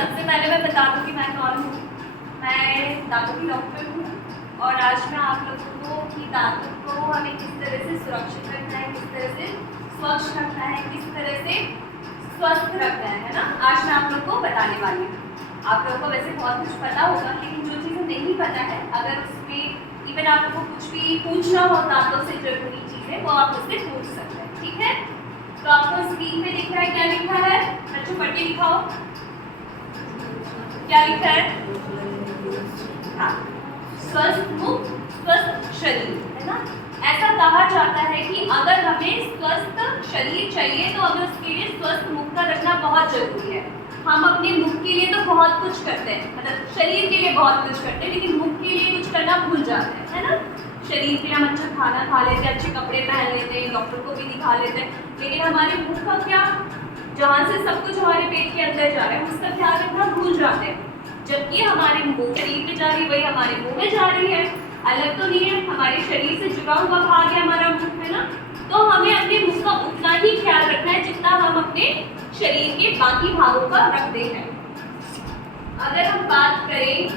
सबसे पहले मैं बता दूं कि मैं कौन हूँ। मैं दांतों की डॉक्टर हूँ और आज मैं आप लोगों को कि दांतों को हमें किस तरह से सुरक्षित रखना है, किस तरह से स्वच्छ रखना है, किस तरह से स्वस्थ रखना है ना, आज मैं आप लोग को बताने वाली हूँ। आप लोगों को वैसे बहुत कुछ पता होगा, लेकिन जो चीज़ें नहीं पता है, अगर उसमें इवन आप लोगों को कुछ भी पूछना हो दांतों से जरूरी चीज़ें, वो आप मुझसे पूछ सकते हैं, ठीक है। तो आपको स्क्रीन पे दिख रहा है, क्या लिखा है बच्चों, पढ़ के दिखाओ क्या लिखा है। हाँ, स्वस्थ मुख स्वस्थ शरीर, है ना। ऐसा कहा जाता है कि अगर हमें स्वस्थ शरीर चाहिए तो हमें उसके लिए स्वस्थ मुख का रखना बहुत जरूरी है। हम अपने मुख के लिए तो बहुत कुछ करते हैं, मतलब शरीर के लिए बहुत कुछ करते हैं, लेकिन मुख के लिए कुछ करना भूल जाते हैं, है ना। शरीर के लिए हम अच्छा खाना खा लेते हैं, अच्छे कपड़े पहन लेते हैं, डॉक्टर को भी दिखा लेते हैं, लेकिन हमारे मुख का क्या, जहाँ से सब कुछ हमारे पेट के अंदर जा रहा है उसका ख्याल रखना भूल जाते हैं। जबकि हमारे मुंह शरीर में जा रही है वही हमारे मुंह में जा रही है, अलग तो नहीं है, हमारे शरीर से जुड़ा हुआ भाग है हमारा मुंह, है ना। तो हमें अपने मुंह का उतना ही ख्याल रखना है जितना हम अपने शरीर के बाकी भागों का रखते हैं। अगर हम बात करें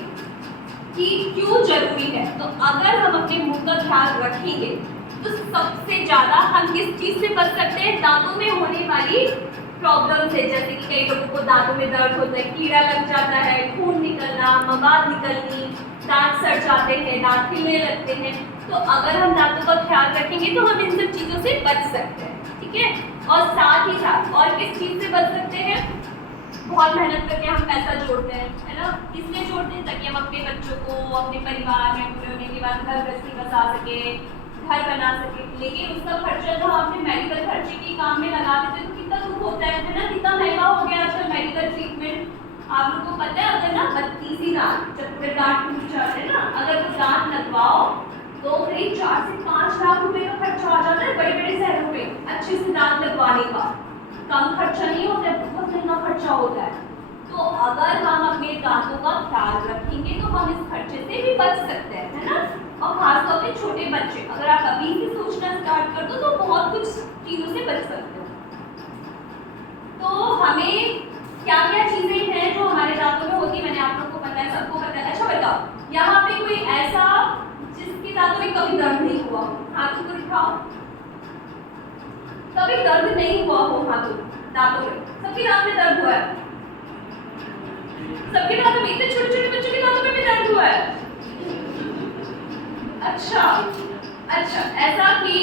कि क्यों जरूरी है, तो अगर हम अपने मुंह का ख्याल रखेंगे तो सबसे ज्यादा हम किस चीज से बच सकते हैं, दांतों में होने वाली प्रॉब्लम से। जैसे कि कई लोगों को दांतों में दर्द होता है, कीड़ा लग जाता है, खून निकलना, मवाद निकलनी, दांत सड़ जाते हैं, दांत खिलने लगते हैं। तो अगर हम दांतों का ख्याल रखेंगे तो हम इन सब चीज़ों से बच सकते हैं, ठीक है। और साथ ही साथ और किस चीज़ से बच सकते हैं, बहुत मेहनत करके हम पैसा जोड़ते हैं, है ना। इसलिए जोड़ते हैं ताकि हम अपने बच्चों को अपने परिवार में पूरे होने के बाद घर गृहस्थी बसा सके, घर बना सके, लेकिन उसका खर्चा जो हम अपने मेडिकल खर्चे के काम में लगा देते हैं तो कितना दुख होता है ना। कितना महंगा हो गया आजकल मेडिकल ट्रीटमेंट। आप लोगों को पता है, अगर ना 32 दांत, जब पूरे दांत टूट जाते हैं ना, अगर वो दांत लगवाओ तो करीब 4 से 5 लाख रुपए का खर्चा आ जाता है बड़े बड़े शहरों में अच्छे से दांत लगवाने का। कम खर्चा नहीं होता है, बहुत महंगा खर्चा होता है। तो अगर हम अपने दांतों का ख्याल रखेंगे तो हम इस खर्चे से भी बच सकते हैं, है ना। और खासतौर पे छोटे बच्चे, अगर आप अभी से सोचना स्टार्ट कर दो तो बहुत कुछ चीज़ों से बच सकते हो। तो हमें क्या क्या चीज़ें हैं जो हमारे दांतों में होती है, मैंने आप लोगों को पता है, सबको पता है। अच्छा बताओ, यहाँ पे कोई ऐसा जिसके दांतों में कभी दर्द नहीं हुआ हो, हाथों को दिखाओ। कभी दर्द नहीं हुआ हो हाथों दांतों में, सबके दांत में दर्द हुआ है। सबके दांतों में, इतने छोटे छोटे बच्चों के दांतों में भी दर्द हुआ है। अच्छा, ऐसा कि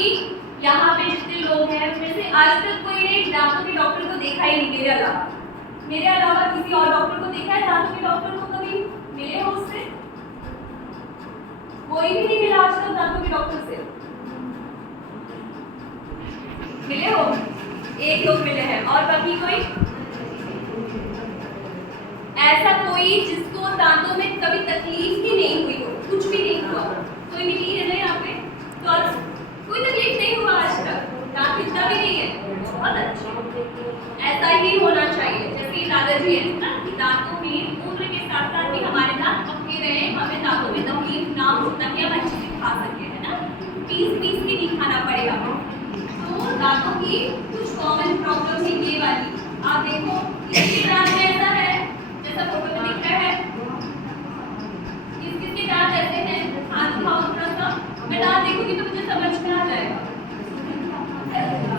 यहाँ पे जितने लोग हैं उनमें से आज तक कोई दांतों के डॉक्टर को देखा ही नहीं, मेरे अलावा किसी और डॉक्टर को देखा है दांतों के डॉक्टर को, कभी मिले हो उससे? कोई भी नहीं मिला आज तक दांतों के डॉक्टर से? मिले हो? एक लोग मिले हैं, और बाकी कोई ऐसा कोई जिसको दांतों में कभी तकलीफ ही नहीं हुई हो, कुछ भी नहीं हुआ, कोई मिली है ना यहाँ पे? तो कोई तकलीफ नहीं हुआ आज तक, दांत इतना भी नहीं है, बहुत अच्छा। ऐसा ही होना चाहिए, जैसे दादाजी है ना, कि दांतों में उम्र के साथ साथ भी हमारे दांत पक्के रहे, हमें दांतों में तकलीफ ना हो ताकि हम अच्छे से खा सके, है ना। पीस के नहीं खाना पड़ेगा। तो दांतों की कुछ कॉमन प्रॉब्लम है ये वाली। आप देखो इसके दांत में ऐसा है जैसा फोटो में दिख रहा है, किसके दांत ऐसे हैं, हाथ उठाओ थोड़ा सा, मैं दांत देखूंगी तो मुझे समझ में आ जाएगा।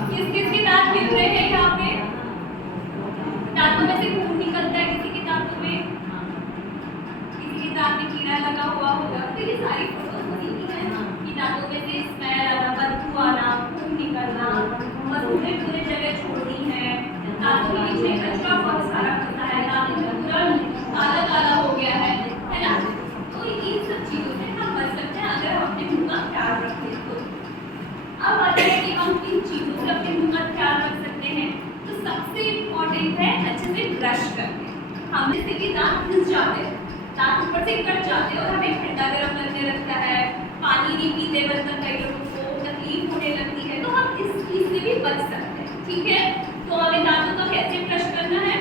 किसके दांत गिर रहे हैं यहाँ पे, दांतों में से खून निकलता है किसी के दांतों में, किसी के दांत में कीड़ा लगा हुआ होगा। तो ये सारी फोटोज होती है कि दांतों में से स्मेल आना, बदबू आना, खून निकलना, मसूड़े पूरे जगह छोड़नी है, दांतों के नीचे कचरा बहुत सारा फंसा है, दांतों में पूरा काला काला हो गया है ना। तो इन सब चीज़ों से हम बच सकते हैं अगर हम अपने मुंह का ख्याल रखें तो। अब आते हैं कि हम किन चीज़ों से अपने मुंह का ख्याल रख सकते हैं। तो सबसे इम्पोर्टेंट है अच्छे से ब्रश करके। हम जैसे कि दांत घिस जाते हैं, दांत ऊपर से कट जाते हैं और हमें ठंडा गर्म लगने लगता है, पानी नहीं पीते मतलब कई लोगों को तकलीफ होने लगती है, तो हम इस चीज़ से भी बच सकते हैं, ठीक है। तो हमें दांतों का कैसे ब्रश करना है,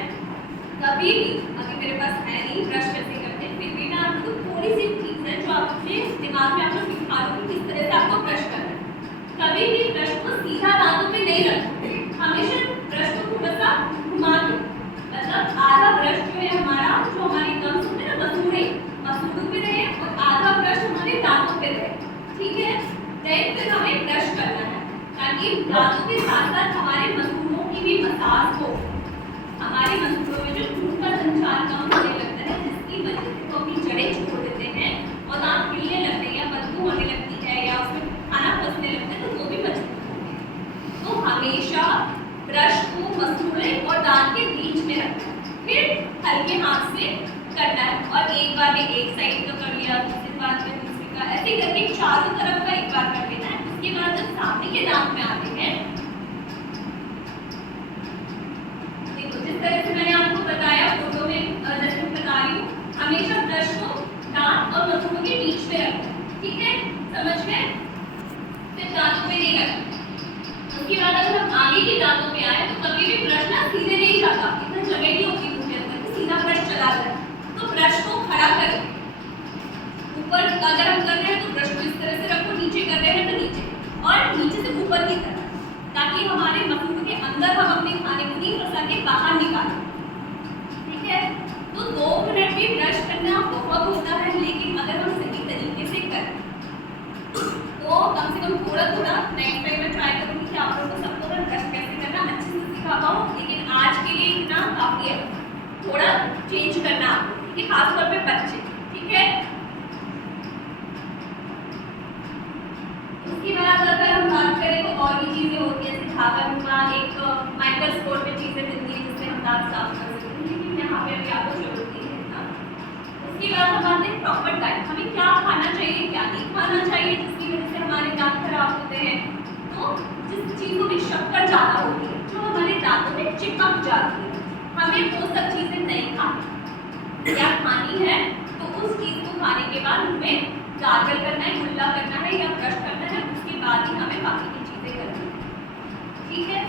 कभी भी, अभी मेरे पास है नहीं ब्रश कैसे करते हैं, फिर भी मैं आपको थोड़ी सी चीज़ है जो आप अपने दिमाग में आप लोग दिखा दो कि किस तरह से आपको ब्रश करना है। कभी भी ब्रश को सीधा दांतों पे नहीं रखो, हमेशा ब्रश को थोड़ा सा घुमा दो, मतलब आधा ब्रश जो है हमारा ठीक है। देन फिर हमें ब्रश करना है ताकि दांतों के साथ साथ हमारे मसूड़ों की भी मसाज हो। हमारे मसूड़ों में जो खून का संचार कम होने लगता है जिसकी वजह से वो अपनी जड़ें छोड़ देते हैं और दांत हिलने लगते हैं या बदबू होने लगती है या उसमें खाना फंसने लगता है तो वो भी मजबूत होते हैं। तो हमेशा ब्रश को मसूड़े और दांत के बीच में रखना है, फिर हल्के हाथ से करना है और एक बार में एक साइड का कर लिया, दूसरी बार में दूसरी का, ऐसे करके चारों तरफ का एक बार कर लेना है। उसके बाद जब सामने के दांत में आते हैं, देखो जिस तरह से मैंने आपको बताया फोटो में जैसे बता रही हूँ, हमेशा ब्रश को दांत और मसूड़ों के बीच में रखना है, ठीक है, समझ गए। फिर दांतों में नहीं रखना। उसके बाद अगर हम आगे के दांतों पे आए तो कभी भी ब्रश ना सीधे नहीं जाता, इतना जगह नहीं होती मुझे अंदर सीधा ब्रश चला जाए। तो ब्रश को खड़ा करें, ऊपर अगर हम कर रहे हैं तो ब्रश को इस तरह से रखो, नीचे कर रहे हैं तो नीचे, और नीचे से ऊपर की तरफ, ताकि हमारे मसूड़ों के अंदर हम अपने खाने को नहीं फंसा के बाहर निकालें, ठीक है। तो 2 मिनट भी ब्रश करना बहुत होता है, लेकिन अगर हम सही तरीके से करें तो कम से कम थोड़ा थोड़ा नेक्स्ट टाइम मैं ट्राई करूँगी कि आप लोगों को सबको मैं ब्रश कैसे करना अच्छे से सिखा पाऊँ, लेकिन आज के लिए इतना काफ़ी है। थोड़ा चेंज करना आपको, ठीक है, खासतौर पे बच्चे, ठीक है। उसके बाद अगर हम बात करें तो और भी चीज़ें होती हैं, जैसे धागा नुमा एक माइक्रोस्कोप में चीज़ें मिलती हैं जिससे हम दांत साफ कर सकते हैं, लेकिन यहाँ पे अभी आपको जरूरत नहीं है ना। उसके बाद हम आते हैं प्रॉपर डाइट, हमें क्या खाना चाहिए क्या नहीं खाना चाहिए जिसकी वजह से हमारे दांत खराब होते हैं। तो जिस चीज़ों में शक्कर ज़्यादा होती है, जो हमारे दांतों में चिपक जाती है, हमें वो सब चीज़ें नहीं खानी। क्या खानी है तो उस चीज़ को खाने के बाद हमें गार्गल करना है, कुल्ला करना है या ब्रश करना है, उसके बाद ही हमें बाकी की चीज़ें करनी है, ठीक है।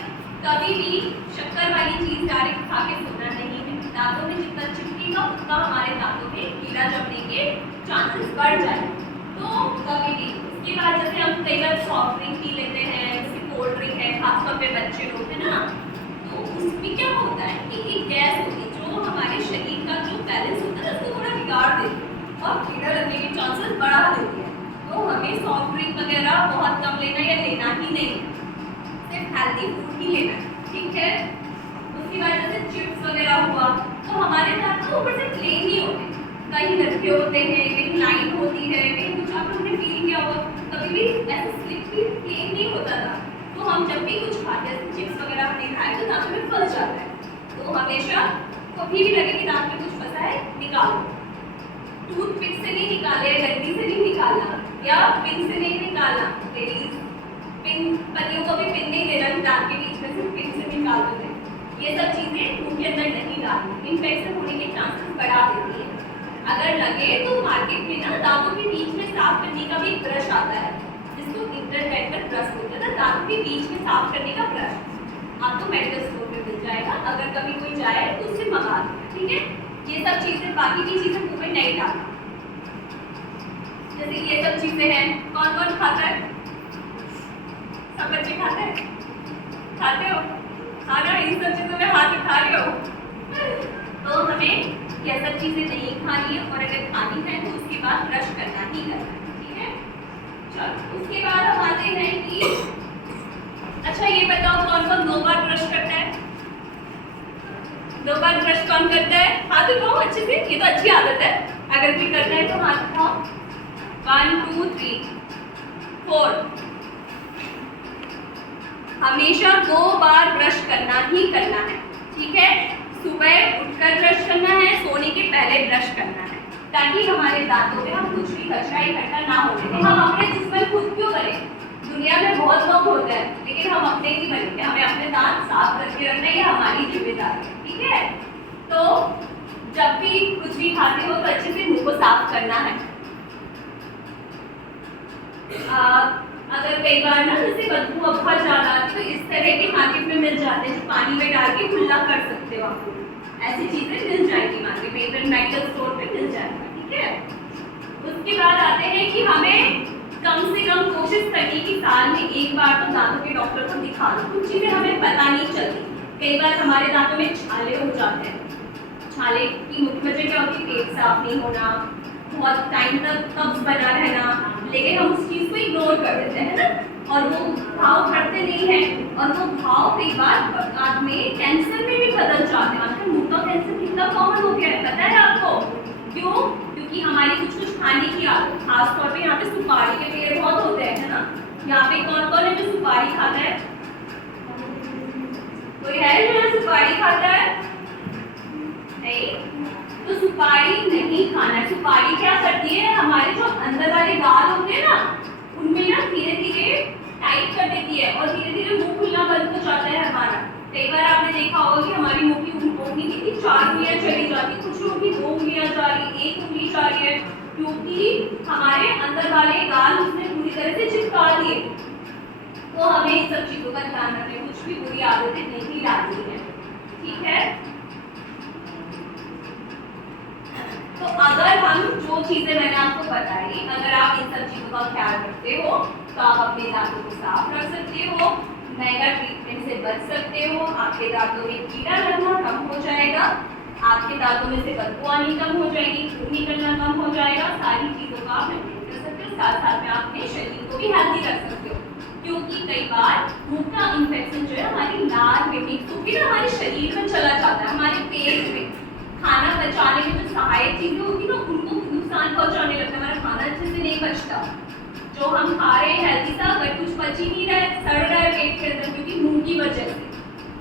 कभी भी शक्कर वाली चीज़ डायरेक्ट खा के सोना नहीं है, दांतों में जितना चिपकेगा उतना हमारे दांतों में कीड़ा जमने के चांसेस बढ़ जाए। तो कभी भी उसके बाद जैसे हम कई बार सॉफ्ट ड्रिंक पी लेते हैं, जैसे कोल्ड ड्रिंक है, खासतौर पे बच्चे लोग हैं ना, तो उसमें क्या होता है कि एक गैस होती है जो हमारे शरीर का जो बैलेंस होता है उसको थोड़ा बिगाड़ देती है और कीड़ा लगने के चांसेस बढ़ा देती है। तो हमें सॉफ्ट ड्रिंक वगैरह बहुत कम लेना या लेना ही नहीं, सिर्फ हेल्दी फूड ही लेना है, ठीक है। उसके बाद जैसे चिप्स वगैरह हुआ तो हमारे दांत तो ऊपर से प्लेन ही होते हैं, कहीं लटके होते हैं, कहीं लाइन होती है, कहीं कुछ आप लोगों ने फील किया होगा, कभी भी ऐसे स्लिप भी प्लेन नहीं होता था। तो हम जब भी कुछ खाते हैं जैसे चिप्स वगैरह हमने खाए तो दांतों में फंस जाता है, तो हमेशा कभी भी लगे कि दांत में कुछ फंसा है निकालो, टूथपिक से नहीं निकाले, डंडी से नहीं निकालना या पिन से नहीं निकालना, प्लीज पिन पत्तियों को भी पिन नहीं देना दांत के बीच में, सिर्फ पिन से निकाल देते हैं। ये सब चीज़ें मुंह के अंदर नहीं डालनी, इन्फेक्शन होने के चांसेस बढ़ा देती है। अगर लगे तो मार्केट में ना दांतों के बीच में साफ करने का भी ब्रश आता है, जिसको इंटरडेंटल ब्रश बोलते हैं ना, दांतों के बीच में साफ करने का ब्रश आपको मेडिकल स्टोर में मिल जाएगा, अगर कभी कोई जाए तो उससे मंगा देना, ठीक है। ये सब चीज़ें बाकी की चीज़ें मुँह में नहीं डालना, जैसे ये सब चीज़ें हैं, कौन कौन खाता है? सब बच्चे खाते हैं, खाते हो? हाँ ना, इन सब चीज़ों में हाथ उठा रहे हो। तो हमें ये सब चीज़ें नहीं खानी है, और अगर खानी है तो उसके बाद ब्रश करना ही करना है, ठीक है। चलो उसके बाद हम आते हैं कि अच्छा ये बताओ कौन कौन 2 बार ब्रश करता है? 2 बार ब्रश कौन करता है? हाथ उठाओ अच्छे से, ये तो अच्छी आदत है, अगर कोई करता है तो हाथ उठाओ। 1 2 3 4 हमेशा 2 बार ब्रश करना ही करना है, ठीक है। सुबह उठकर ब्रश करना है, सोने के पहले ब्रश करना है, ताकि हमारे दांतों में हम कुछ भी कचरा इकट्ठा ना होने। हम अपने जिस्म खुद क्यों करें? दुनिया में बहुत लोग होते हैं, लेकिन हम अपने ही बनेंगे, हमें अपने दांत साफ करके रखना, ये हमारी जिम्मेदारी है, ठीक है। तो जब भी कुछ भी खाते हो तो अच्छे से मुंह को साफ करना है। अगर कई बार ना जैसे बदबू बहुत ज़्यादा आती तो इस तरह के मार्केट में मिल जाते हैं, जो पानी में डाल के खुला कर सकते हो, आपको ऐसी चीज़ें मिल जाएगी मार्केट में, इवन मेडिकल स्टोर पे मिल जाएगा, ठीक है। उसके बाद आते हैं कि हमें कम से कम कोशिश करनी कि साल में 1 बार तो दांतों के डॉक्टर को दिखा दो। कुछ चीज़ें हमें पता नहीं चलती, कई बार हमारे दांतों में छाले हो जाते हैं, छाले की मुख्य वजह क्या होती है? पेट साफ नहीं होना, बहुत टाइम तक कब्ज बना रहना, लेकिन हम उस चीज़ को इग्नोर कर देते हैं ना, और वो घाव भरते नहीं है, और वो घाव कई बार बाद में कैंसर में भी बदल जाते हैं। आजकल मुंह का कैंसर कितना कॉमन हो गया है, पता है आपको? क्यों? क्योंकि हमारी कुछ खाने की आदत, खासतौर पे यहाँ पे सुपारी के पेड़ बहुत होते हैं, है ना? यहाँ पे कौन कौन है जो सुपारी खाता है? कोई है जो यहाँ सुपारी खाता है? नहीं? तो सुपारी नहीं खाना है। सुपारी क्या करती है, हमारे जो अंदर वाले गाल होते हैं ना, उनमें ना धीरे धीरे टाइट कर देती है, और धीरे धीरे मुंह खुलना बंद हो जाता है हमारा। कई बार आपने देखा होगा कि हमारी मुंह की उंगली की 4 उंगलियां चली जाती, कुछ लोगों की 2 उंगलियां जा रही, 1 उंगली जा रही है, क्योंकि हमारे अंदर वाले गाल उसने पूरी तरह से चिपका दिए। तो हमें इन सब चीजों का ध्यान रखना है, कुछ भी बुरी आदतें नहीं डालनी है, ठीक है? तो अगर हम जो चीजें मैंने आपको बताई, अगर आप इन सब चीजों का ख्याल रखते हो तो आप अपने दांतों को साफ रख सकते हो, महंगा ट्रीटमेंट से बच सकते हो, आपके दांतों में कीड़ा लगना कम हो जाएगा, आपके दांतों में से बदबू आनी कम हो जाएगी, खून निकलना कम हो जाएगा, सारी चीजों का आप मेंटेन कर सकते हो। साथ साथ में आप अपने शरीर को भी हेल्दी रख सकते हो, क्योंकि कई बार मुंह का इन्फेक्शन जो है हमारी नाक में मिक्स होकर ना हमारे शरीर में चला जाता है, हमारे पेट में खाना पचाने में जो सहायक चीजें होती है ना, उनको नुकसान पहुंचाने लगता है, हमारा खाना अच्छे से नहीं पचता, जो हम खा रहे हैं हेल्दी सा, बट कुछ पच ही नहीं रहा है, सड़ रहा है पेट के अंदर, क्योंकि मुंह की वजह से।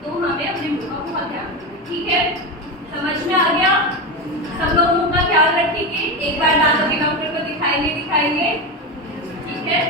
तो हमें अपने मुंह का बहुत ध्यान रखना है, ठीक है? समझ में आ गया? सब लोग मुंह का ख्याल रखेंगे, एक बार दांतों के डॉक्टर को दिखाएंगे, ठीक है?